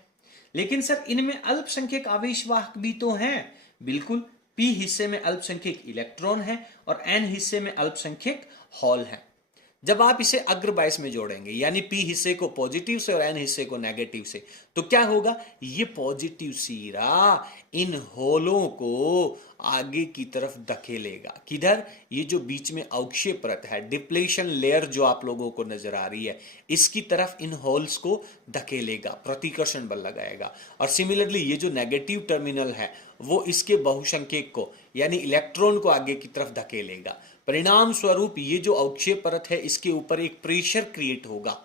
लेकिन सर इनमें अल्पसंख्यक आवेशवाहक भी तो हैं, बिल्कुल। P हिस्से में अल्पसंख्यक इलेक्ट्रॉन है और N हिस्से में अल्पसंख्यक हॉल है। जब आप इसे अग्र बायस में जोड़ेंगे, यानी P हिस्से को पॉजिटिव से और N हिस्से को नेगेटिव से, तो क्या होगा, ये पॉजिटिव सिरा इन होलों को आगे की तरफ धकेलेगा। किधर, ये जो बीच में अवक्षय परत है, डिप्लेशन लेयर जो आप लोगों को नजर आ रही है, इसकी तरफ इन होल्स को धकेलेगा, प्रतिकर्षण बल लगाएगा। और सिमिलरली ये जो नेगेटिव टर्मिनल है वो इसके बहुसंख्यक को यानी इलेक्ट्रॉन को आगे की तरफ धकेलेगा। परिणाम स्वरूप ये जो अवक्षय परत है इसके ऊपर एक प्रेशर क्रिएट होगा,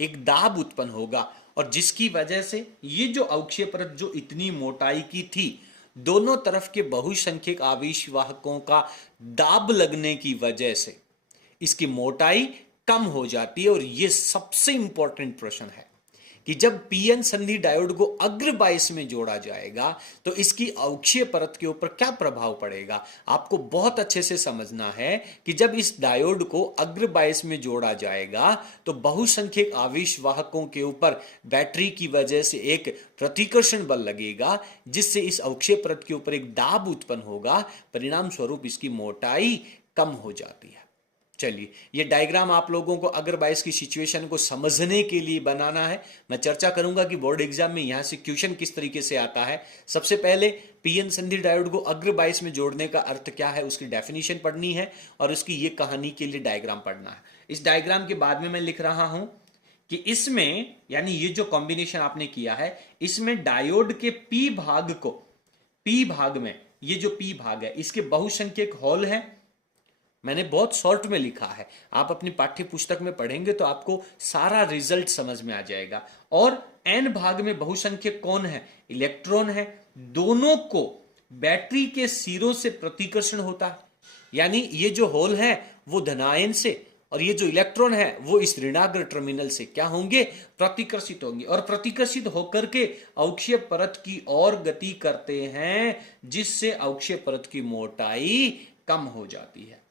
एक दाब उत्पन्न होगा, और जिसकी वजह से ये जो अवक्षय परत जो इतनी मोटाई की थी, दोनों तरफ के बहुसंख्यक आवेशवाहकों का दाब लगने की वजह से इसकी मोटाई कम हो जाती है। और ये सबसे इंपॉर्टेंट प्रश्न है कि जब पीएन संधि डायोड को अग्र बायस में जोड़ा जाएगा तो इसकी अवक्षय परत के ऊपर क्या प्रभाव पड़ेगा। आपको बहुत अच्छे से समझना है कि जब इस डायोड को अग्र बायस में जोड़ा जाएगा तो बहुसंख्यक आवेशवाहकों के ऊपर बैटरी की वजह से एक प्रतिकर्षण बल लगेगा, जिससे इस अवक्षय परत के ऊपर एक दाब उत्पन्न होगा। परिणाम स्वरूप इसकी मोटाई कम हो जाती है। चलिए, ये डायग्राम आप लोगों को अग्र बायस की सिचुएशन को समझने के लिए बनाना है। मैं चर्चा करूंगा कि बोर्ड एग्जाम में यहां से क्वेश्चन किस तरीके से आता है। सबसे पहले पीएन संधि डायोड को अग्र बायस में जोड़ने का अर्थ क्या है, उसकी डेफिनेशन पढ़नी है और उसकी ये कहानी के लिए डायग्राम पढ़ना है। इस डायग्राम के बाद में मैं लिख रहा हूं कि इसमें, यानी ये जो कॉम्बिनेशन आपने किया है, इसमें डायोड के पी भाग को, पी भाग में ये जो पी भाग है इसके बहुसंख्यक हॉल है। मैंने बहुत शॉर्ट में लिखा है, आप अपनी पाठ्य पुस्तक में पढ़ेंगे तो आपको सारा रिजल्ट समझ में आ जाएगा। और एन भाग में बहुसंख्यक कौन है, इलेक्ट्रॉन है। दोनों को बैटरी के सिरों से प्रतिकर्षण होता है, यानी ये जो होल है वो धनायन से और ये जो इलेक्ट्रॉन है वो इस ऋणाग्र टर्मिनल से क्या होंगे, प्रतिकर्षित होंगे। और प्रतिकर्षित होकर के अवक्षय परत की ओर गति करते हैं, जिससे अवक्षय परत की मोटाई कम हो जाती है।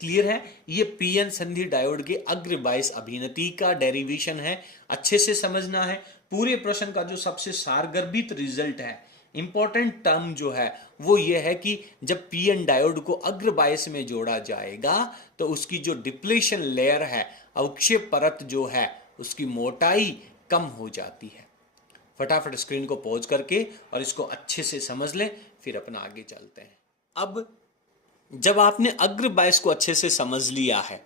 क्लियर है, ये पीएन संधि डायोड के अग्र बायस अभिनति का डेरिवेशन है, अच्छे से समझना है। पूरे प्रश्न का जो सबसे सारगर्भित रिजल्ट है, इंपॉर्टेंट टर्म जो है वो ये है कि जब पीएन डायोड को अग्र बायस में जोड़ा जाएगा तो उसकी जो डिप्लेशन लेयर है, अवक्षय परत जो है, उसकी मोटाई कम हो जाती है। फटाफट स्क्रीन को पॉज करके और इसको अच्छे से समझ लें, फिर अपना आगे चलते हैं। अब जब आपने अग्र बायस को अच्छे से समझ लिया है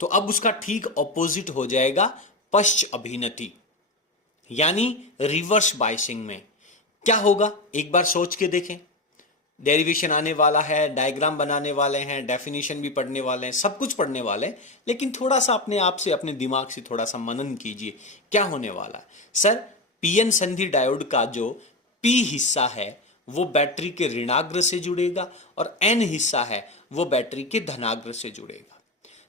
तो अब उसका ठीक ऑपोजिट हो जाएगा पश्च अभिनति, यानी रिवर्स बायसिंग में क्या होगा एक बार सोच के देखें। डेरिवेशन आने वाला है, डायग्राम बनाने वाले हैं, डेफिनेशन भी पढ़ने वाले हैं, सब कुछ पढ़ने वाले हैं, लेकिन थोड़ा सा अपने आप से, अपने दिमाग से थोड़ा सा मनन कीजिए क्या होने वाला है। सर, पीएन संधि डायोड का जो पी हिस्सा है वो बैटरी के ऋणाग्र से जुड़ेगा और एन हिस्सा है वो बैटरी के धनाग्र से जुड़ेगा।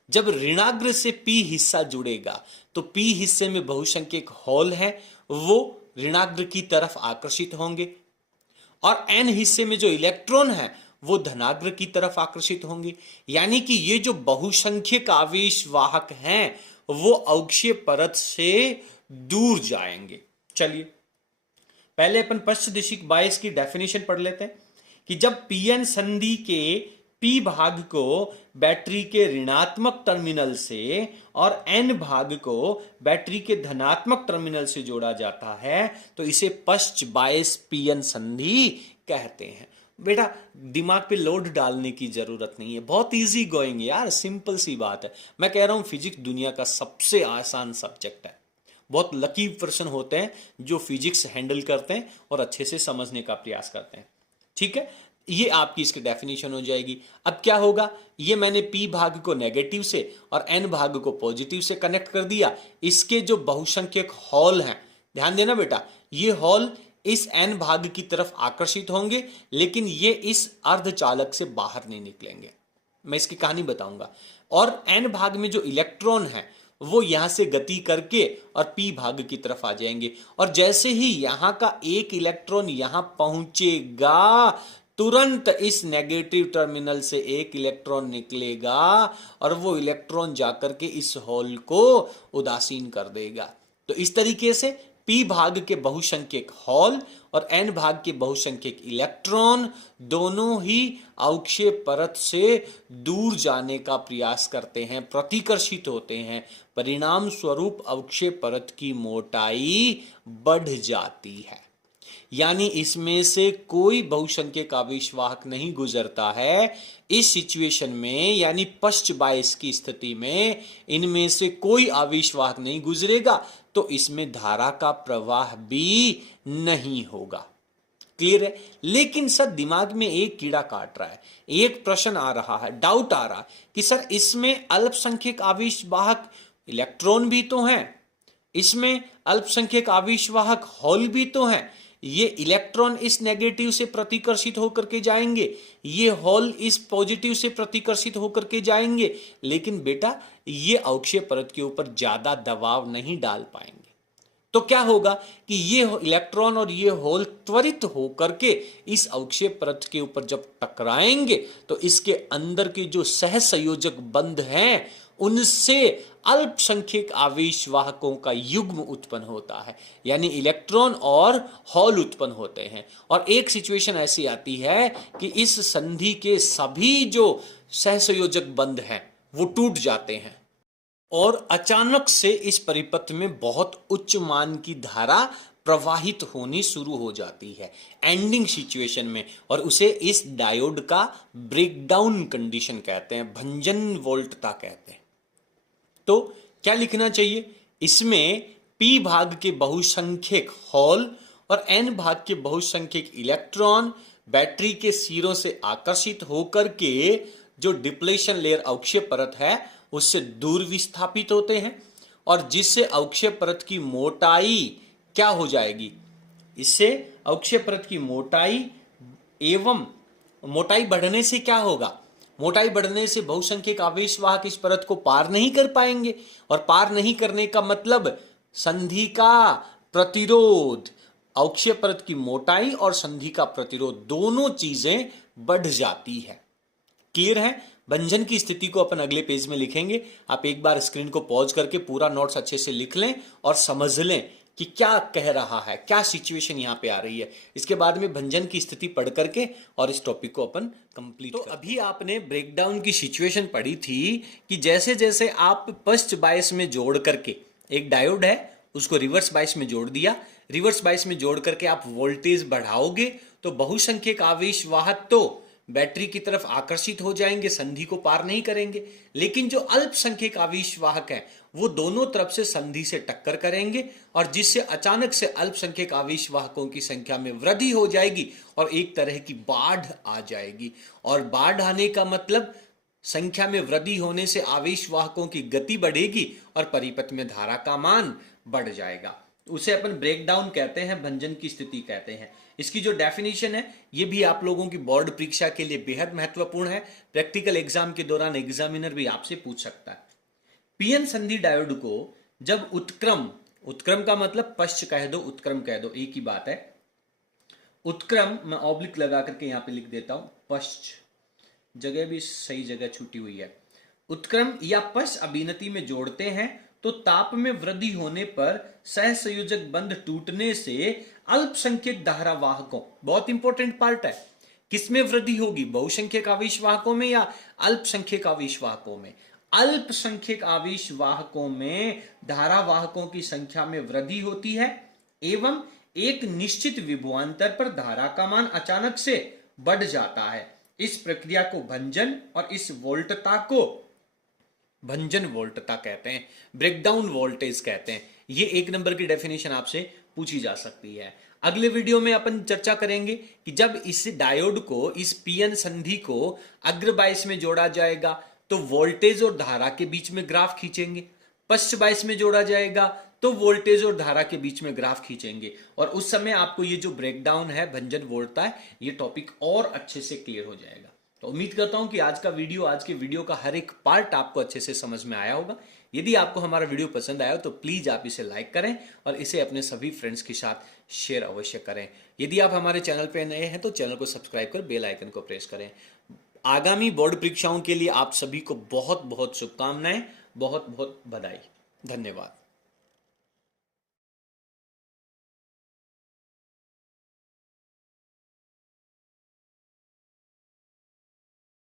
जब ऋणाग्र से पी हिस्सा जुड़ेगा तो पी हिस्से में बहुसंख्यक हॉल है, वो ऋणाग्र की तरफ आकर्षित होंगे, और एन हिस्से में जो इलेक्ट्रॉन है वो धनाग्र की तरफ आकर्षित होंगे। यानी कि ये जो बहुसंख्यक आवेश वाहक हैं वो अवक्षय परत से दूर जाएंगे। चलिए, पहले अपन पश्चदिशिक बायस की डेफिनेशन पढ़ लेते हैं कि जब पीएन संधि के पी भाग को बैटरी के ऋणात्मक टर्मिनल से और एन भाग को बैटरी के धनात्मक टर्मिनल से जोड़ा जाता है तो इसे पश्च बायस पीएन संधि कहते हैं। बेटा, दिमाग पे लोड डालने की जरूरत नहीं है, बहुत इजी गोइंग यार, सिंपल सी बात है। मैं कह रहा हूं फिजिक्स दुनिया का सबसे आसान सब्जेक्ट है। बहुत लकी पर्सन होते हैं जो फिजिक्स हैंडल करते हैं और अच्छे से समझने का प्रयास करते हैं। ठीक है, ये आपकी इसकी डेफिनेशन हो जाएगी। अब क्या होगा, ये मैंने p भाग को नेगेटिव से और n भाग को पॉजिटिव से कनेक्ट कर दिया। इसके जो बहुसंख्यक हॉल हैं, ध्यान देना बेटा, ये हॉल इस n भाग की तरफ आकर्षित होंगे, लेकिन ये इस अर्धचालक से बाहर नहीं निकलेंगे। मैं इसकी कहानी बताऊंगा। और n भाग में जो इलेक्ट्रॉन है वो यहां से गति करके और p भाग की तरफ आ जाएंगे। और जैसे ही यहां का एक इलेक्ट्रॉन यहां पहुंचेगा, तुरंत इस नेगेटिव टर्मिनल से एक इलेक्ट्रॉन निकलेगा और वो इलेक्ट्रॉन जाकर के इस होल को उदासीन कर देगा। तो इस तरीके से p भाग के बहुसंख्यक हॉल और n भाग के बहुसंख्यक इलेक्ट्रॉन दोनों ही अवक्षय परत से दूर जाने का प्रयास करते हैं, प्रतिकर्षित होते हैं। परिणाम स्वरूप अवक्षय परत की मोटाई बढ़ जाती है। यानी इसमें से कोई बहुसंख्यक आवेशवाहक नहीं गुजरता है। इस सिचुएशन में यानी पश्च बायस की स्थिति में इनमें से कोई आवेशवाहक नहीं गुजरेगा, तो इसमें धारा का प्रवाह भी नहीं होगा। क्लियर है? लेकिन सर दिमाग में एक कीड़ा काट रहा है, एक प्रश्न आ रहा है, डाउट आ रहा है कि सर इसमें अल्पसंख्यक आवेशवाहक इलेक्ट्रॉन भी तो हैं, इसमें अल्पसंख्यक आवेशवाहक हॉल भी तो हैं। ये इलेक्ट्रॉन इस नेगेटिव से प्रतिकर्षित होकर के जाएंगे, ये हॉल इस पॉजिटिव से प्रतिकर्षित होकर के जाएंगे, लेकिन बेटा ये अवक्षय परत के ऊपर ज्यादा दबाव नहीं डाल पाएंगे। तो क्या होगा कि ये इलेक्ट्रॉन और ये होल त्वरित होकर के इस अवक्षय परत के ऊपर जब टकराएंगे तो इसके अंदर के जो सहसंयोजक बंध हैं उनसे अल्पसंख्यक आवेशवाहकों का युग्म उत्पन्न होता है, यानी इलेक्ट्रॉन और हॉल उत्पन्न होते हैं। और एक सिचुएशन ऐसी आती है कि इस संधि के सभी जो सहसंयोजक बंध हैं वो टूट जाते हैं और अचानक से इस परिपथ में बहुत उच्च मान की धारा प्रवाहित होनी शुरू हो जाती है एंडिंग सिचुएशन में, और उसे इस डायोड का ब्रेकडाउन कंडीशन कहते हैं, भंजन वोल्टता कहते हैं। तो क्या लिखना चाहिए इसमें, p भाग के बहुसंख्यक हॉल और n भाग के बहुसंख्यक इलेक्ट्रॉन बैटरी के सिरों से आकर्षित होकर के जो डिप्लेशन लेयर अवक्षय परत है उससे दूर विस्थापित होते हैं, और जिससे अवक्षय परत की मोटाई क्या हो जाएगी, इससे अवक्षय परत की मोटाई एवं मोटाई बढ़ने से क्या होगा, मोटाई बढ़ने से बहुसंख्यक आवेशवाहक इस परत को पार नहीं कर पाएंगे, और पार नहीं करने का मतलब संधि का प्रतिरोध, अवक्षय परत की मोटाई और संधि का प्रतिरोध दोनों चीजें बढ़ जाती है। क्लियर है? भंजन की स्थिति को अपन अगले पेज में लिखेंगे। आप एक बार स्क्रीन को पॉज करके पूरा नोट्स अच्छे से लिख लें और समझ लें कि क्या कह रहा है, क्या सिचुएशन यहां पे आ रही है। इसके बाद में भंजन की स्थिति पढ़ करके और इस टॉपिक को अपन कंप्लीट। तो अभी आपने ब्रेकडाउन की सिचुएशन पढ़ी थी कि जैसे जैसे आप फर्स्ट बायस में जोड़ करके, एक डायोड है उसको रिवर्स बायस में जोड़ दिया, रिवर्स बायस में जोड़ करके आप वोल्टेज बढ़ाओगे तो बहुसंख्यक आवेशवाहक तो बैटरी की तरफ आकर्षित हो जाएंगे, संधि को पार नहीं करेंगे, लेकिन जो अल्पसंख्यक आवेशवाहक हैं वो दोनों तरफ से संधि से टक्कर करेंगे, और जिससे अचानक से अल्पसंख्यक आवेशवाहकों की संख्या में वृद्धि हो जाएगी और एक तरह की बाढ़ आ जाएगी। और बाढ़ आने का मतलब संख्या में वृद्धि होने से आवेशवाहकों की गति बढ़ेगी और परिपथ में धारा का मान बढ़ जाएगा। उसे अपन ब्रेकडाउन कहते हैं, भंजन की स्थिति कहते हैं। इसकी जो डेफिनेशन है ये भी आप लोगों की बोर्ड परीक्षा के लिए बेहद महत्वपूर्ण है। प्रैक्टिकल एग्जाम के दौरान एग्जामिनर भी आपसे पूछ सकता है। पीएन संधि डायोड को जब उत्क्रम, उत्क्रम का मतलब पश्च कह दो, उत्क्रम कह दो, एक ही बात है। उत्क्रम मैं ऑब्लिक लगा करके यहां पे लिख देता हूं, पश्च, जगह भी सही जगह छूटी हुई है। उत्क्रम या पश्च अभिनति में जोड़ते हैं तो ताप में वृद्धि होने पर सहसंयोजक बंध टूटने से अल्पसंख्यक धारावाहकों, बहुत इंपॉर्टेंट पार्ट है, किसमें वृद्धि होगी, बहुसंख्यक आवेशवाहकों में या अल्पसंख्यक आवेशवाहकों में। अल्पसंख्यक आवेशवाहकों में धारावाहकों की संख्या में वृद्धि होती है एवं एक निश्चित विभवांतर पर धारा का मान अचानक से बढ़ जाता है। इस प्रक्रिया को भंजन और इस वोल्टता को भंजन वोल्टता कहते हैं, ब्रेकडाउन वोल्टेज कहते हैं। ये एक नंबर की डेफिनेशन आपसे पूछी जा सकती है। अगले वीडियो में अपन चर्चा करेंगे कि जब इस डायोड को, इस पीएन संधि को अग्र बायस में जोड़ा जाएगा तो वोल्टेज और धारा के बीच में ग्राफ खींचेंगे, पश्च बायस में जोड़ा जाएगा तो वोल्टेज और धारा के बीच में ग्राफ खींचेंगे, और उस समय आपको ये जो ब्रेकडाउन है, भंजन वोल्टता है, ये टॉपिक और अच्छे से क्लियर हो जाएगा। तो उम्मीद करता हूं कि आज के वीडियो का हर एक पार्ट आपको अच्छे से समझ में आया होगा। यदि आपको हमारा वीडियो पसंद आया तो प्लीज आप इसे लाइक करें और इसे अपने सभी फ्रेंड्स के साथ शेयर अवश्य करें। यदि आप हमारे चैनल पर नए हैं तो चैनल को सब्सक्राइब कर बेल आइकन को प्रेस करें। आगामी बोर्ड परीक्षाओं के लिए आप सभी को बहुत बहुत शुभकामनाएं, बहुत बहुत बधाई। धन्यवाद।